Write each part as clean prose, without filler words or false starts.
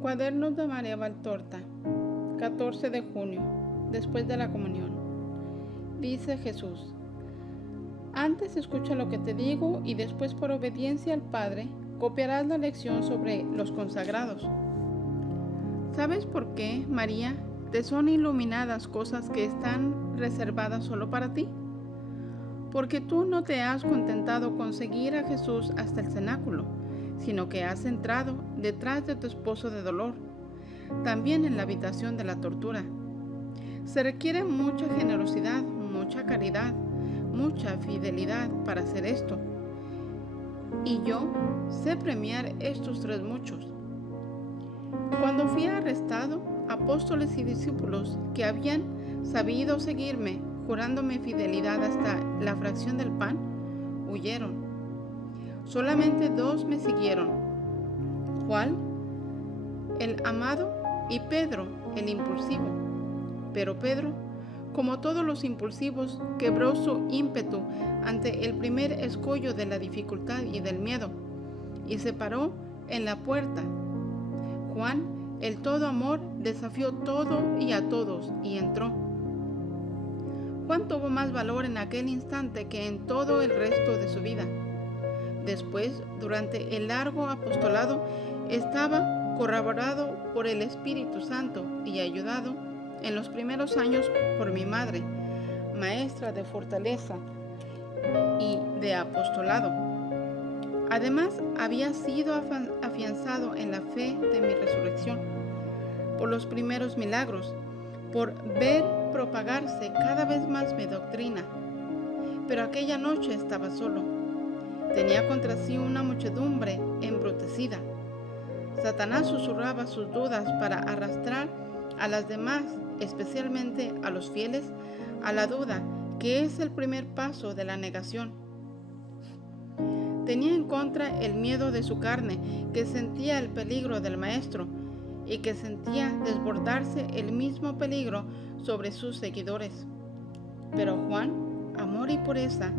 Cuadernos de María Valtorta, 14 de junio, después de la comunión. Dice Jesús: antes escucha lo que te digo y después, por obediencia al Padre, copiarás la lección sobre los consagrados. ¿Sabes por qué, María, te son iluminadas cosas que están reservadas solo para ti? Porque tú no te has contentado con seguir a Jesús hasta el cenáculo, sino que has entrado detrás de tu esposo de dolor, también en la habitación de la tortura. Se requiere mucha generosidad, mucha caridad, mucha fidelidad para hacer esto. Y yo sé premiar estos tres muchos. Cuando fui arrestado, apóstoles y discípulos que habían sabido seguirme, jurándome fidelidad hasta la fracción del pan, huyeron. Solamente 2 me siguieron: Juan, el amado, y Pedro, el impulsivo. Pero Pedro, como todos los impulsivos, quebró su ímpetu ante el primer escollo de la dificultad y del miedo, y se paró en la puerta. Juan, el todo amor, desafió todo y a todos, y entró. Juan tuvo más valor en aquel instante que en todo el resto de su vida. Después, durante el largo apostolado, estaba corroborado por el Espíritu Santo y ayudado en los primeros años por mi madre, maestra de fortaleza y de apostolado. Además, había sido afianzado en la fe de mi resurrección por los primeros milagros, por ver propagarse cada vez más mi doctrina. Pero aquella noche estaba solo. Tenía contra sí una muchedumbre embrutecida. Satanás susurraba sus dudas para arrastrar a las demás, especialmente a los fieles, a la duda, que es el primer paso de la negación. Tenía en contra el miedo de su carne, que sentía el peligro del maestro y que sentía desbordarse el mismo peligro sobre sus seguidores. Pero Juan, amor y pureza,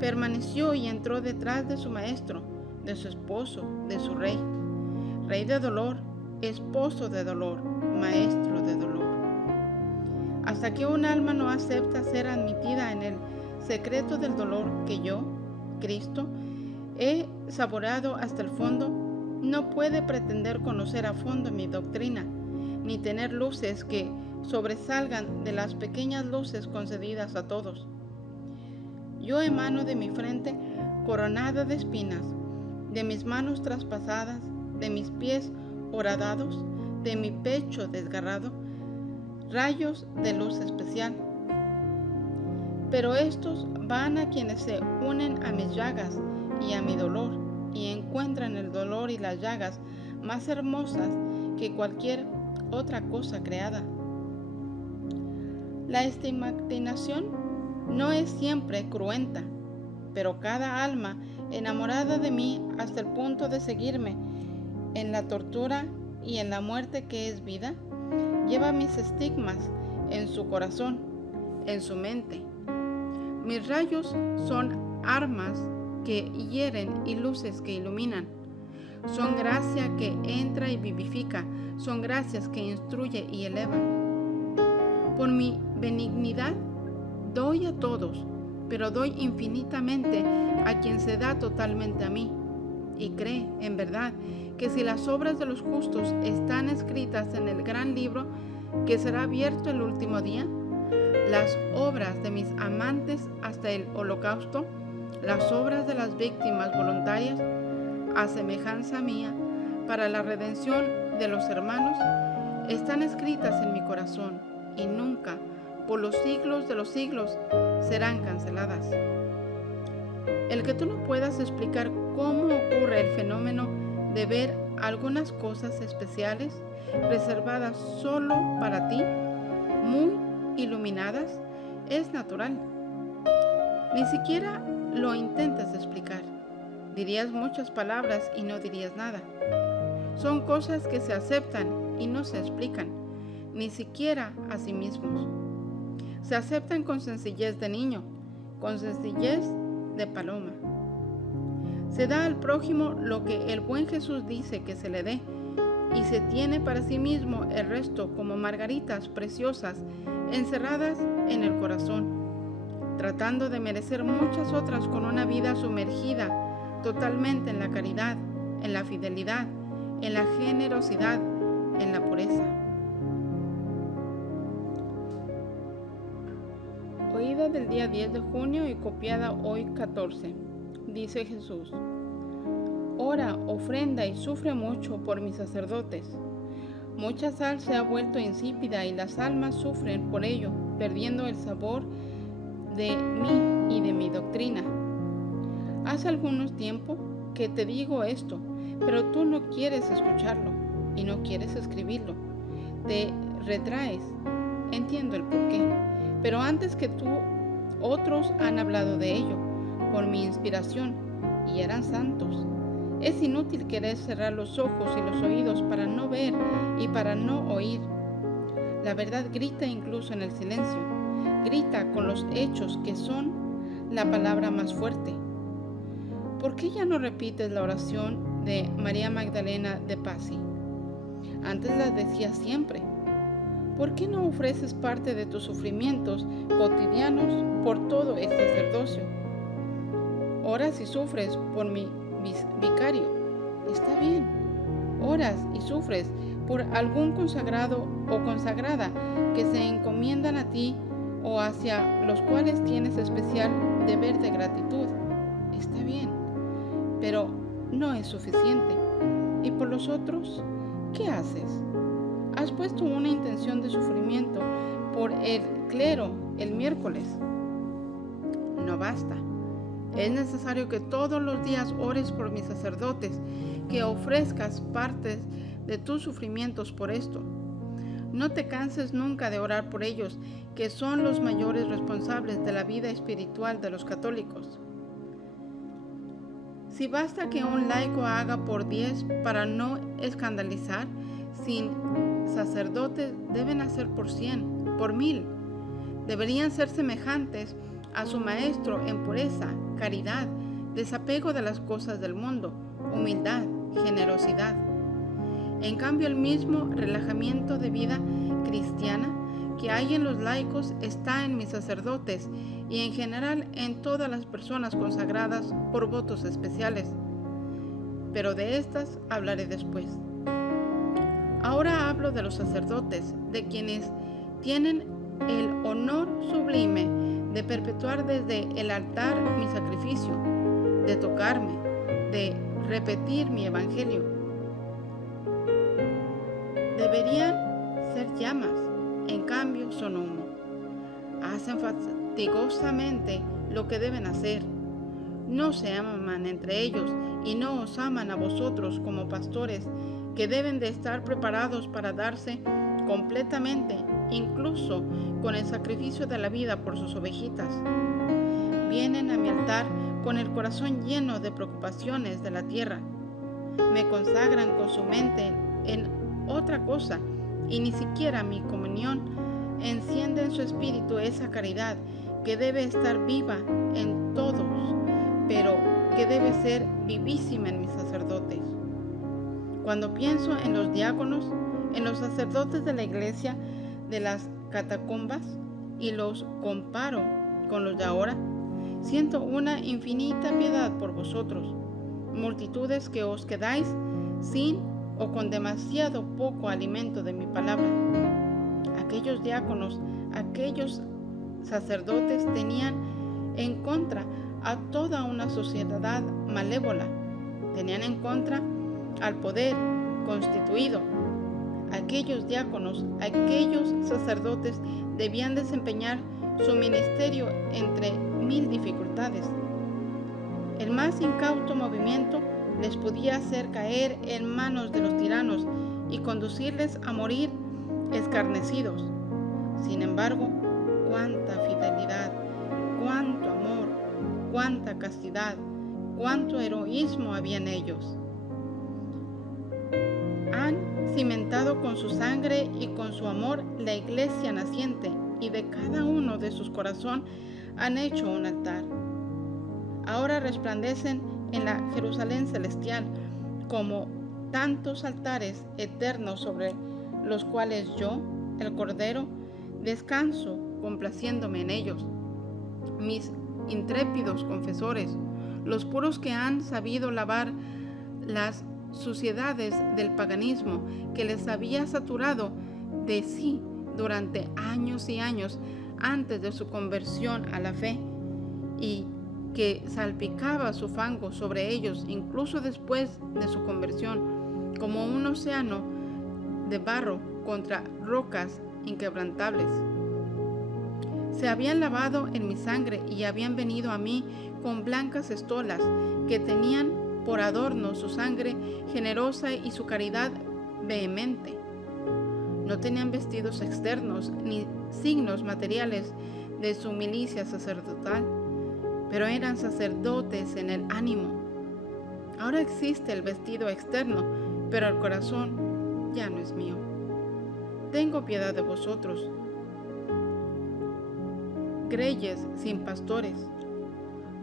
permaneció y entró detrás de su maestro, de su esposo, de su rey. Rey de dolor, esposo de dolor, maestro de dolor. Hasta que un alma no acepta ser admitida en el secreto del dolor que yo, Cristo, he saboreado hasta el fondo, no puede pretender conocer a fondo mi doctrina, ni tener luces que sobresalgan de las pequeñas luces concedidas a todos. Yo emano de mi frente coronada de espinas, de mis manos traspasadas, de mis pies horadados, de mi pecho desgarrado, rayos de luz especial. Pero estos van a quienes se unen a mis llagas y a mi dolor, y encuentran el dolor y las llagas más hermosas que cualquier otra cosa creada. La estigmatización no es siempre cruenta, pero cada alma enamorada de mí hasta el punto de seguirme en la tortura y en la muerte que es vida, lleva mis estigmas en su corazón, en su mente. Mis rayos son armas que hieren y luces que iluminan. Son gracia que entra y vivifica, son gracias que instruye y eleva. Por mi benignidad doy a todos, pero doy infinitamente a quien se da totalmente a mí. Y cree, en verdad, que si las obras de los justos están escritas en el gran libro que será abierto el último día, las obras de mis amantes hasta el holocausto, las obras de las víctimas voluntarias, a semejanza mía, para la redención de los hermanos, están escritas en mi corazón y nunca, por los siglos de los siglos, serán canceladas. El que tú no puedas explicar cómo ocurre el fenómeno de ver algunas cosas especiales reservadas solo para ti, muy iluminadas, es natural. Ni siquiera lo intentes explicar. Dirías muchas palabras y no dirías nada. Son cosas que se aceptan y no se explican, ni siquiera a sí mismos. Se aceptan con sencillez de niño, con sencillez de paloma. Se da al prójimo lo que el buen Jesús dice que se le dé, y se tiene para sí mismo el resto como margaritas preciosas encerradas en el corazón, tratando de merecer muchas otras con una vida sumergida totalmente en la caridad, en la fidelidad, en la generosidad, en la pureza. Oída del día 10 de junio y copiada hoy 14. Dice Jesús: ora, ofrenda y sufre mucho por mis sacerdotes. Mucha sal se ha vuelto insípida y las almas sufren por ello, perdiendo el sabor de mí y de mi doctrina. Hace algunos tiempos que te digo esto, pero tú no quieres escucharlo y no quieres escribirlo. Te retraes. Entiendo el porqué. Pero antes que tú, otros han hablado de ello, por mi inspiración, y eran santos. Es inútil querer cerrar los ojos y los oídos para no ver y para no oír. La verdad grita incluso en el silencio, grita con los hechos que son la palabra más fuerte. ¿Por qué ya no repites la oración de María Magdalena de Pazzi? Antes la decías siempre. ¿Por qué no ofreces parte de tus sufrimientos cotidianos por todo el sacerdocio? Oras y sufres por mi vicario. Está bien. Oras y sufres por algún consagrado o consagrada que se encomiendan a ti o hacia los cuales tienes especial deber de gratitud. Está bien. Pero no es suficiente. ¿Y por los otros? ¿Qué haces? Has puesto una intención de sufrimiento por el clero el miércoles. No basta. Es necesario que todos los días ores por mis sacerdotes, que ofrezcas partes de tus sufrimientos por esto. No te canses nunca de orar por ellos, que son los mayores responsables de la vida espiritual de los católicos. Si basta que un laico haga por 10 para no escandalizar, sin sacerdotes deben hacer por 100, por 1000. Deberían ser semejantes a su maestro en pureza, caridad, desapego de las cosas del mundo, humildad, generosidad. En cambio, el mismo relajamiento de vida cristiana que hay en los laicos está en mis sacerdotes y en general en todas las personas consagradas por votos especiales. Pero de estas hablaré después. Ahora hablo de los sacerdotes, de quienes tienen el honor sublime de perpetuar desde el altar mi sacrificio, de tocarme, de repetir mi evangelio. Deberían ser llamas, en cambio son humo. Hacen fatigosamente lo que deben hacer. No se aman entre ellos y no os aman a vosotros como pastores, que deben de estar preparados para darse completamente, incluso con el sacrificio de la vida por sus ovejitas. Vienen a mi altar con el corazón lleno de preocupaciones de la tierra. Me consagran con su mente en otra cosa y ni siquiera mi comunión enciende en su espíritu esa caridad que debe estar viva en todos, pero que debe ser vivísima en mis sacerdotes. Cuando pienso en los diáconos, en los sacerdotes de la iglesia de las catacumbas y los comparo con los de ahora, siento una infinita piedad por vosotros, multitudes que os quedáis sin o con demasiado poco alimento de mi palabra. Aquellos diáconos, aquellos sacerdotes tenían en contra a toda una sociedad malévola, tenían en contra al poder constituido. Aquellos diáconos, aquellos sacerdotes debían desempeñar su ministerio entre 1000 dificultades. El más incauto movimiento les podía hacer caer en manos de los tiranos y conducirles a morir escarnecidos. Sin embargo, cuánta fidelidad, cuánto amor, cuánta castidad, cuánto heroísmo había en ellos. Han cimentado con su sangre y con su amor la iglesia naciente, y de cada uno de sus corazones han hecho un altar. Ahora resplandecen en la Jerusalén celestial como tantos altares eternos sobre los cuales yo, el Cordero, descanso complaciéndome en ellos. Mis intrépidos confesores, los puros que han sabido lavar las suciedades del paganismo que les había saturado de sí durante años y años antes de su conversión a la fe, y que salpicaba su fango sobre ellos incluso después de su conversión, como un océano de barro contra rocas inquebrantables. Se habían lavado en mi sangre y habían venido a mí con blancas estolas que tenían por adorno su sangre generosa y su caridad vehemente. No tenían vestidos externos ni signos materiales de su milicia sacerdotal, pero eran sacerdotes en el ánimo. Ahora existe el vestido externo, pero el corazón ya no es mío. Tengo piedad de vosotros, greyes sin pastores.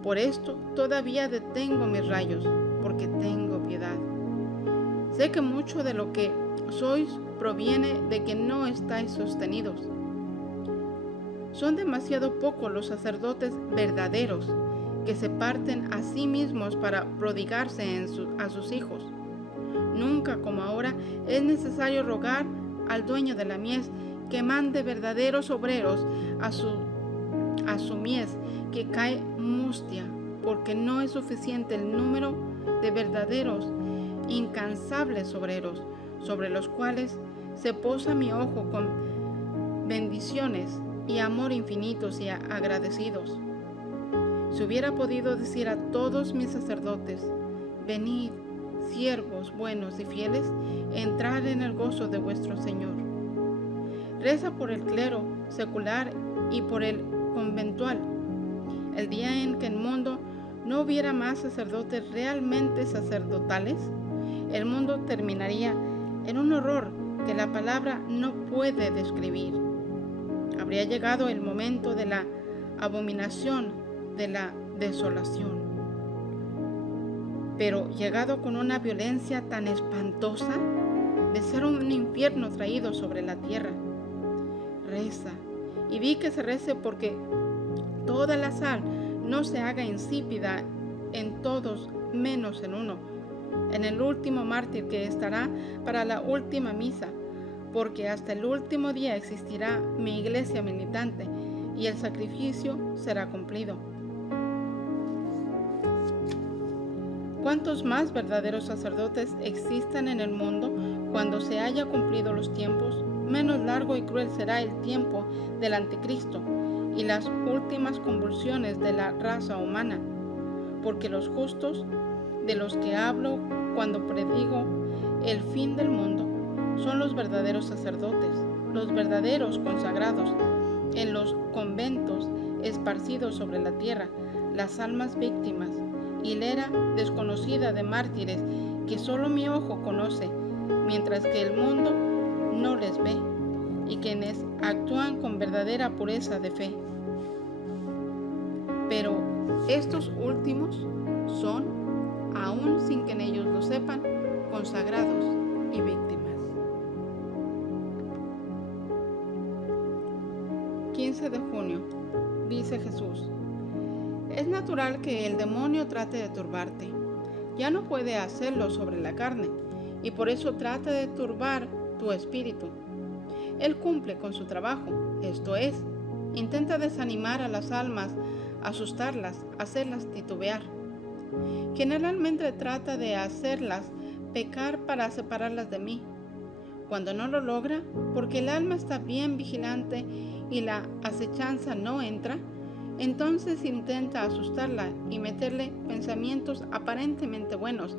Por esto todavía detengo mis rayos, porque tengo piedad. Sé que mucho de lo que sois proviene de que no estáis sostenidos. Son demasiado pocos los sacerdotes verdaderos que se parten a sí mismos para prodigarse a sus hijos. Nunca como ahora es necesario rogar al dueño de la mies que mande verdaderos obreros a su mies que cae mustia, porque no es suficiente el número de verdaderos, incansables obreros, sobre los cuales se posa mi ojo con bendiciones y amor infinitos y agradecidos. Si hubiera podido decir a todos mis sacerdotes: venid, siervos buenos y fieles, entrad en el gozo de vuestro Señor. Reza por el clero secular y por el conventual. El día en que el mundo no hubiera más sacerdotes realmente sacerdotales, el mundo terminaría en un horror que la palabra no puede describir. Habría llegado el momento de la abominación, de la desolación, pero llegado con una violencia tan espantosa de ser un infierno traído sobre la tierra. Reza, y vi que se rece porque toda la sal no se haga insípida en todos menos en uno, en el último mártir que estará para la última misa, porque hasta el último día existirá mi iglesia militante y el sacrificio será cumplido. ¿Cuántos más verdaderos sacerdotes existan en el mundo cuando se haya cumplido los tiempos? Menos largo y cruel será el tiempo del anticristo y las últimas convulsiones de la raza humana, porque los justos, de los que hablo cuando predigo el fin del mundo, son los verdaderos sacerdotes, los verdaderos consagrados en los conventos esparcidos sobre la tierra, las almas víctimas, hilera desconocida de mártires que solo mi ojo conoce, mientras que el mundo no les ve, y quienes actúan con verdadera pureza de fe. Pero estos últimos son, aún sin que en ellos lo sepan, consagrados y víctimas. 15 de junio. Dice Jesús: es natural que el demonio trate de turbarte. Ya no puede hacerlo sobre la carne, y por eso trata de turbar tu espíritu. Él cumple con su trabajo, esto es, intenta desanimar a las almas, asustarlas, hacerlas titubear. Generalmente trata de hacerlas pecar para separarlas de mí. Cuando no lo logra, porque el alma está bien vigilante y la acechanza no entra, entonces intenta asustarla y meterle pensamientos aparentemente buenos,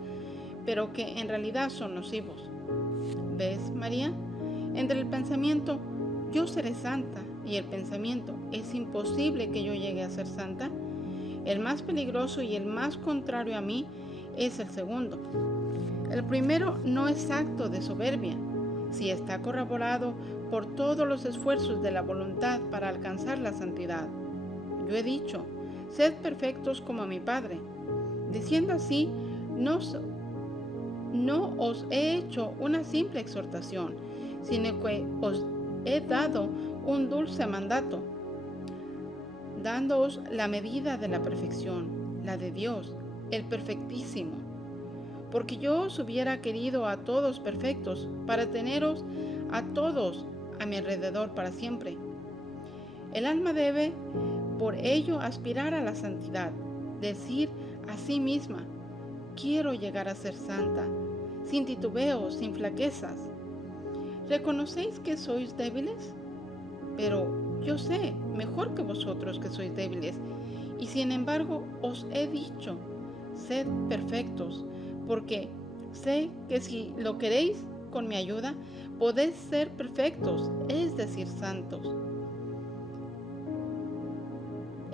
pero que en realidad son nocivos. ¿Ves, María? Entre el pensamiento yo seré santa y el pensamiento es imposible que yo llegue a ser santa, el más peligroso y el más contrario a mí es el segundo. El primero no es acto de soberbia, si está corroborado por todos los esfuerzos de la voluntad para alcanzar la santidad. Yo he dicho: sed perfectos como mi Padre. Diciendo así, no os he hecho una simple exhortación, sino que os he dado un dulce mandato, dándoos la medida de la perfección, la de Dios, el perfectísimo. Porque yo os hubiera querido a todos perfectos, para teneros a todos a mi alrededor para siempre. El alma debe, por ello, aspirar a la santidad, decir a sí misma: quiero llegar a ser santa, sin titubeos, sin flaquezas. ¿Reconocéis que sois débiles? Pero yo sé mejor que vosotros que sois débiles, y sin embargo os he dicho: sed perfectos, porque sé que si lo queréis con mi ayuda, podéis ser perfectos, es decir, santos.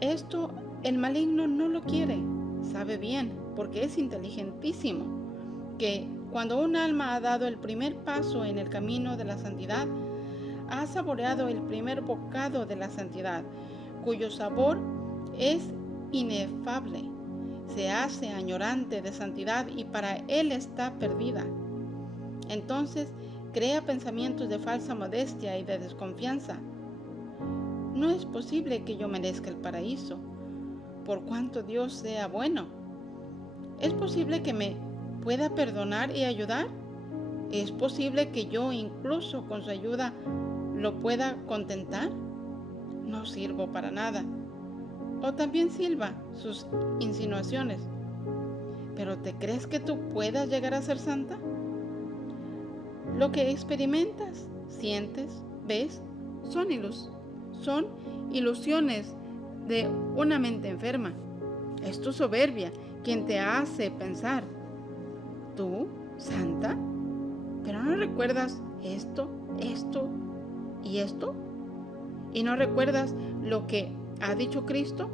Esto el maligno no lo quiere, sabe bien, porque es inteligentísimo, que cuando un alma ha dado el primer paso en el camino de la santidad, ha saboreado el primer bocado de la santidad, cuyo sabor es inefable, se hace añorante de santidad y para él está perdida. Entonces crea pensamientos de falsa modestia y de desconfianza. No es posible que yo merezca el paraíso, por cuanto Dios sea bueno. ¿Es posible que me pueda perdonar y ayudar? ¿Es posible que yo incluso con su ayuda lo pueda contentar? No sirvo para nada. O también silba sus insinuaciones. ¿Pero te crees que tú puedas llegar a ser santa? Lo que experimentas, sientes, ves, son ilusiones de una mente enferma. Es tu soberbia quien te hace pensar: ¿tú, santa? ¿Pero no recuerdas esto y esto? ¿Y no recuerdas lo que ha dicho Cristo?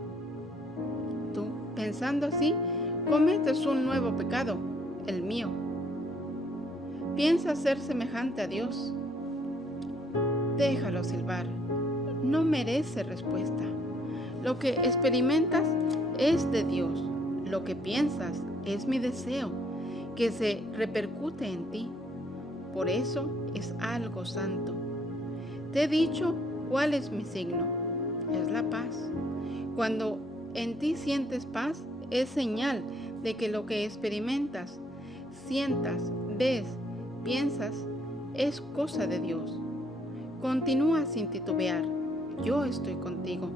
Tú, pensando así, cometes un nuevo pecado, el mío. Piensas ser semejante a Dios. Déjalo silbar. No merece respuesta. Lo que experimentas es de Dios. Lo que piensas es mi deseo, que se repercute en ti. Por eso es algo santo. Te he dicho cuál es mi signo. Es la paz. Cuando en ti sientes paz, es señal de que lo que experimentas, sientas, ves, piensas, es cosa de Dios. Continúa sin titubear. Yo estoy contigo.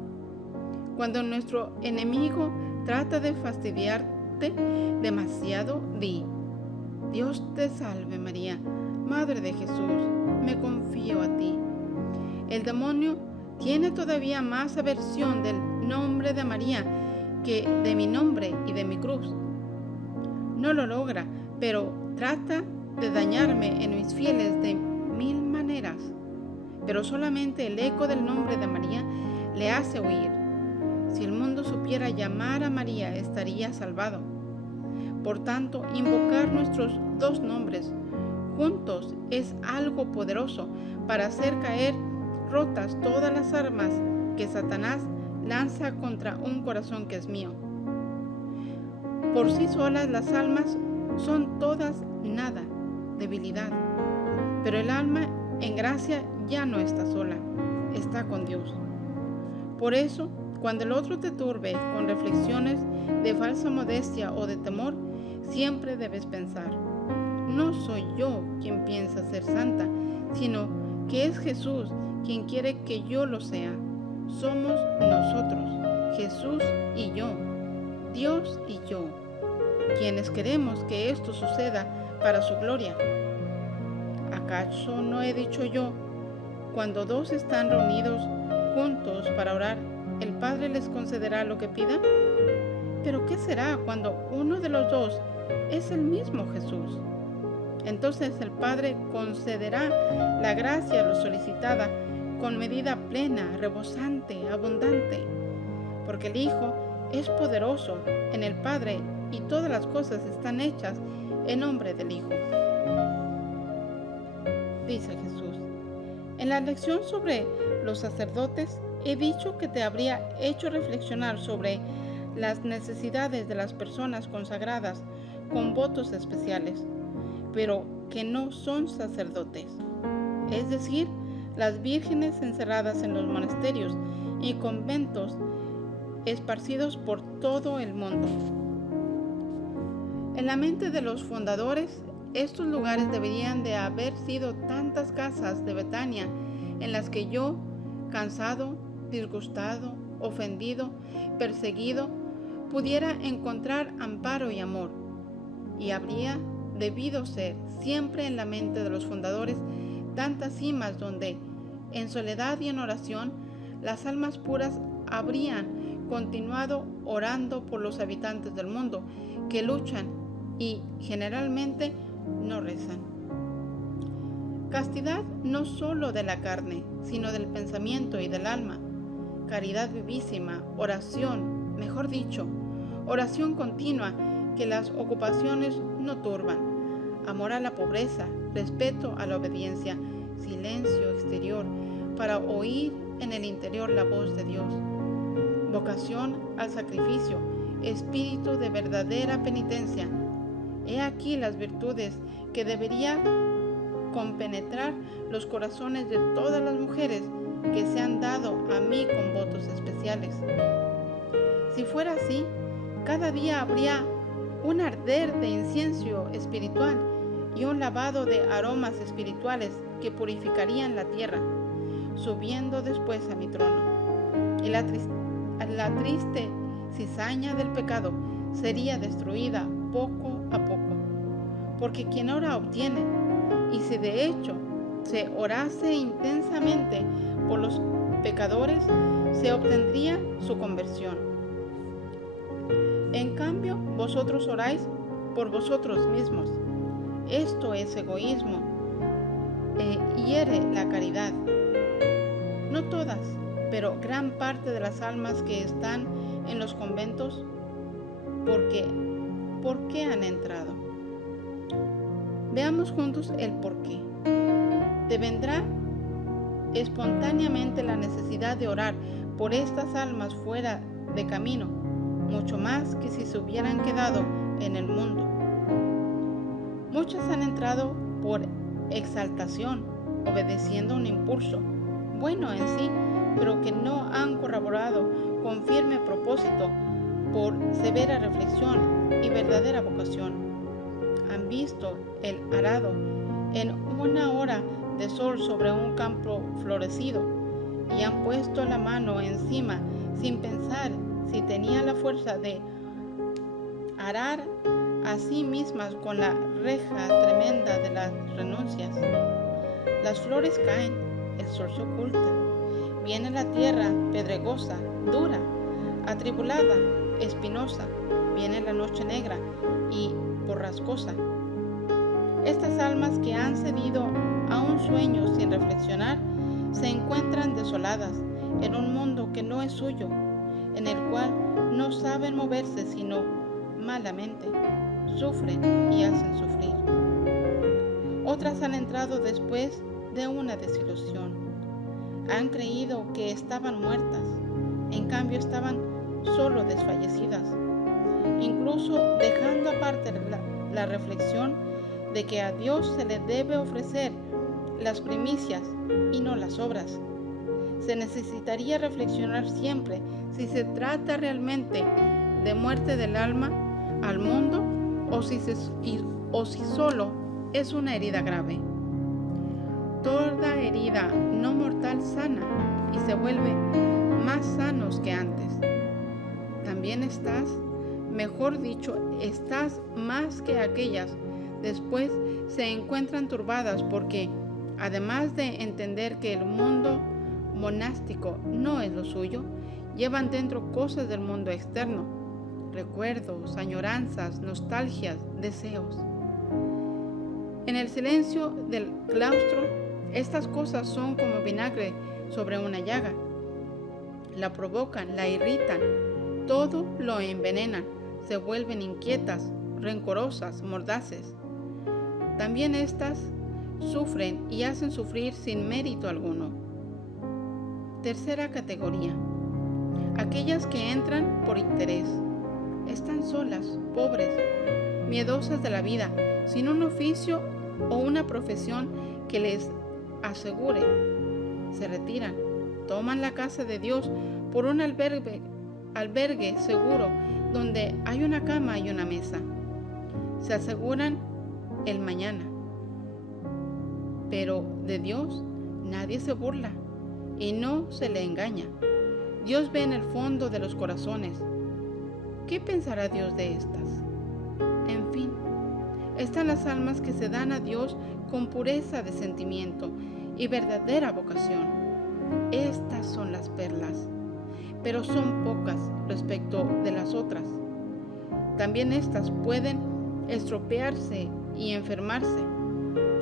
Cuando nuestro enemigo trata de fastidiarte demasiado, di: Dios te salve María, Madre de Jesús, me confío a ti. El demonio tiene todavía más aversión del nombre de María que de mi nombre y de mi cruz. No lo logra, pero trata de dañarme en mis fieles de mil maneras. Pero solamente el eco del nombre de María le hace huir. Si el mundo supiera llamar a María, estaría salvado. Por tanto, invocar nuestros dos nombres juntos es algo poderoso para hacer caer rotas todas las armas que Satanás lanza contra un corazón que es mío. Por sí solas las almas son todas nada, debilidad, pero el alma en gracia ya no está sola, está con Dios. Por eso, cuando el otro te turbe con reflexiones de falsa modestia o de temor, siempre debes pensar: no soy yo quien piensa ser santa, sino que es Jesús quien quiere que yo lo sea. Somos nosotros, Jesús y yo, Dios y yo, quienes queremos que esto suceda para su gloria. ¿Acaso no he dicho yo: cuando dos están reunidos juntos para orar, el Padre les concederá lo que pidan? Pero ¿qué será cuando uno de los dos es el mismo Jesús? Entonces el Padre concederá la gracia lo solicitada con medida plena, rebosante, abundante, porque el Hijo es poderoso en el Padre y todas las cosas están hechas en nombre del Hijo. Dice Jesús: en la lección sobre los sacerdotes he dicho que te habría hecho reflexionar sobre las necesidades de las personas consagradas con votos especiales. pero que no son sacerdotes, es decir, las vírgenes encerradas en los monasterios y conventos esparcidos por todo el mundo. En la mente de los fundadores, estos lugares deberían de haber sido tantas casas de Betania en las que yo, cansado, disgustado, ofendido, perseguido, pudiera encontrar amparo y amor. Y habría debido ser siempre en la mente de los fundadores tantas cimas donde, en soledad y en oración, las almas puras habrían continuado orando por los habitantes del mundo que luchan y generalmente no rezan. Castidad no solo de la carne, sino del pensamiento y del alma. Caridad vivísima, oración, mejor dicho, oración continua que las ocupaciones no turban. Amor a la pobreza, respeto a la obediencia, silencio exterior para oír en el interior la voz de Dios. Vocación al sacrificio, espíritu de verdadera penitencia. He aquí las virtudes que deberían compenetrar los corazones de todas las mujeres que se han dado a mí con votos especiales. Si fuera así, cada día habría un arder de incienso espiritual y un lavado de aromas espirituales que purificarían la tierra, subiendo después a mi trono. Y la triste cizaña del pecado sería destruida poco a poco, porque quien ora obtiene, y si de hecho se orase intensamente por los pecadores, se obtendría su conversión. En cambio, vosotros oráis por vosotros mismos. Esto es egoísmo, hiere la caridad. No todas, pero gran parte de las almas que están en los conventos, ¿por qué han entrado? Veamos juntos el por qué. Te vendrá espontáneamente la necesidad de orar por estas almas fuera de camino, mucho más que si se hubieran quedado en el mundo. Muchas han entrado por exaltación, obedeciendo un impulso, bueno en sí, pero que no han corroborado con firme propósito por severa reflexión y verdadera vocación. Han visto el arado en una hora de sol sobre un campo florecido y han puesto la mano encima sin pensar si tenía la fuerza de arar a sí mismas con la reja tremenda de las renuncias. Las flores caen, el sol se oculta, viene la tierra pedregosa, dura, atribulada, espinosa, viene la noche negra y borrascosa. Estas almas que han cedido a un sueño sin reflexionar se encuentran desoladas en un mundo que no es suyo, en el cual no saben moverse sino malamente, sufren y hacen sufrir. Otras han entrado después de una desilusión. Han creído que estaban muertas, en cambio estaban solo desfallecidas, incluso dejando aparte la reflexión de que a Dios se le debe ofrecer las primicias y no las obras. Se necesitaría reflexionar siempre si se trata realmente de muerte del alma al mundo o si solo es una herida grave. Toda herida no mortal sana y se vuelve más sanos que antes. También estás más que aquellas después se encuentran turbadas porque, además de entender que el mundo monástico no es lo suyo, llevan dentro cosas del mundo externo, recuerdos, añoranzas, nostalgias, deseos. En el silencio del claustro, estas cosas son como vinagre sobre una llaga. La provocan, la irritan, todo lo envenenan, se vuelven inquietas, rencorosas, mordaces. También estas sufren y hacen sufrir sin mérito alguno. Tercera categoría: aquellas que entran por interés. Están solas, pobres, miedosas de la vida, sin un oficio o una profesión que les asegure. Se retiran, toman la casa de Dios por un albergue seguro donde hay una cama y una mesa. Se aseguran el mañana. Pero de Dios nadie se burla y no se le engaña. Dios ve en el fondo de los corazones. ¿Qué pensará Dios de estas? En fin, están las almas que se dan a Dios con pureza de sentimiento y verdadera vocación. Estas son las perlas, pero son pocas respecto de las otras. También estas pueden estropearse y enfermarse.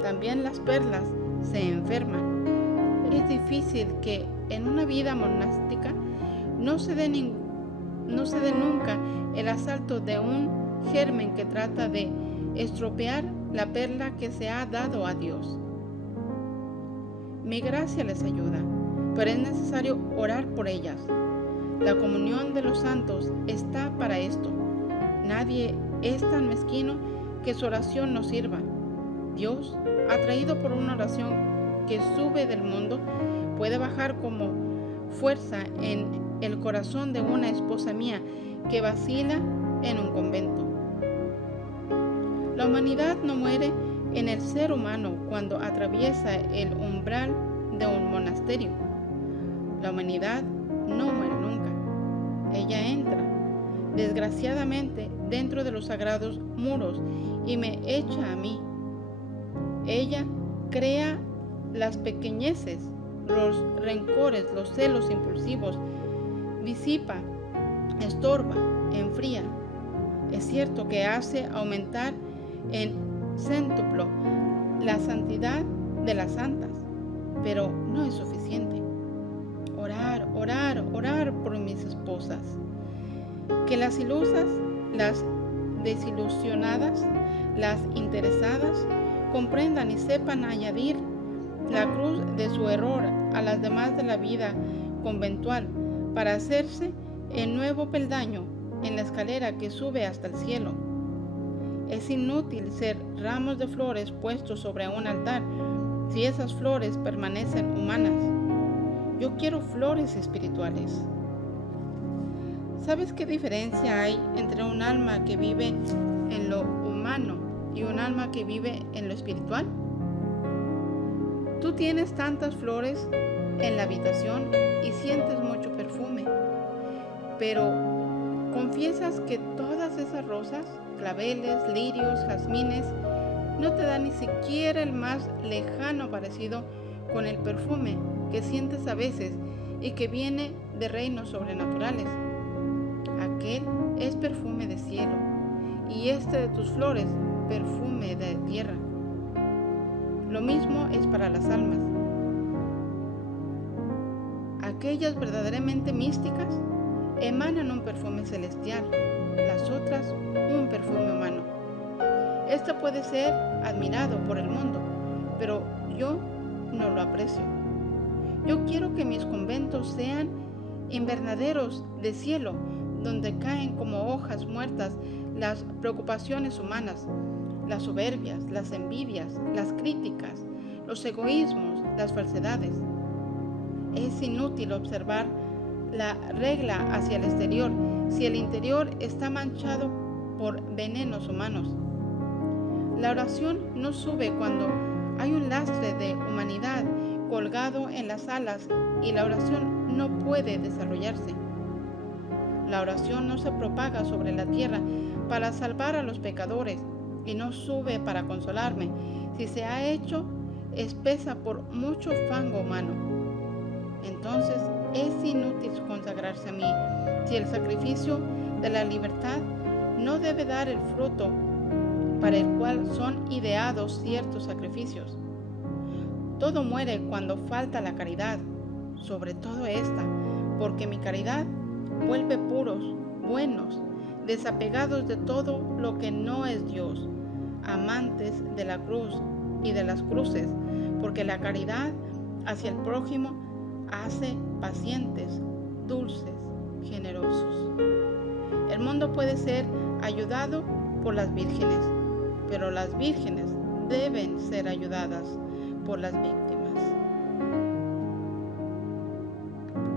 También las perlas se enferman. Es difícil que en una vida monástica no se dé nunca el asalto de un germen que trata de estropear la perla que se ha dado a Dios. Mi gracia les ayuda, pero es necesario orar por ellas. La comunión de los santos está para esto. Nadie es tan mezquino que su oración no sirva. Dios, atraído por una oración que sube del mundo, puede bajar como fuerza en el corazón de una esposa mía que vacila en un convento. La humanidad no muere en el ser humano cuando atraviesa el umbral de un monasterio. La humanidad no muere nunca. Ella entra, desgraciadamente, dentro de los sagrados muros y me echa a mí. Ella crea las pequeñeces, los rencores, los celos impulsivos, disipa, estorba, enfría. Es cierto que hace aumentar en céntuplo la santidad de las santas, pero no es suficiente. Orar, orar, orar por mis esposas. Que las ilusas, las desilusionadas, las interesadas comprendan y sepan añadir la cruz de su error a las demás de la vida conventual para hacerse el nuevo peldaño en la escalera que sube hasta el cielo. Es inútil ser ramos de flores puestos sobre un altar si esas flores permanecen humanas. Yo quiero flores espirituales. ¿Sabes qué diferencia hay entre un alma que vive en lo humano y un alma que vive en lo espiritual? Tú tienes tantas flores en la habitación y sientes mucho perfume, pero ¿confiesas que todas esas rosas, claveles, lirios, jazmines, no te dan ni siquiera el más lejano parecido con el perfume que sientes a veces y que viene de reinos sobrenaturales? Aquel es perfume de cielo y este de tus flores, perfume de tierra. Lo mismo es para las almas. Aquellas verdaderamente místicas emanan un perfume celestial, las otras un perfume humano. Este puede ser admirado por el mundo, pero yo no lo aprecio. Yo quiero que mis conventos sean invernaderos de cielo, donde caen como hojas muertas las preocupaciones humanas, las soberbias, las envidias, las críticas, los egoísmos, las falsedades. Es inútil observar la regla hacia el exterior si el interior está manchado por venenos humanos. La oración no sube cuando hay un lastre de humanidad colgado en las alas y la oración no puede desarrollarse. La oración no se propaga sobre la tierra para salvar a los pecadores y no sube para consolarme si se ha hecho espesa por mucho fango humano. Entonces es inútil consagrarse a mí si el sacrificio de la libertad no debe dar el fruto para el cual son ideados ciertos sacrificios. Todo muere cuando falta la caridad, sobre todo esta, porque mi caridad vuelve puros, buenos, desapegados de todo lo que no es Dios, amantes de la cruz y de las cruces, porque la caridad hacia el prójimo hace pacientes, dulces, generosos. El mundo puede ser ayudado por las vírgenes, pero las vírgenes deben ser ayudadas por las víctimas.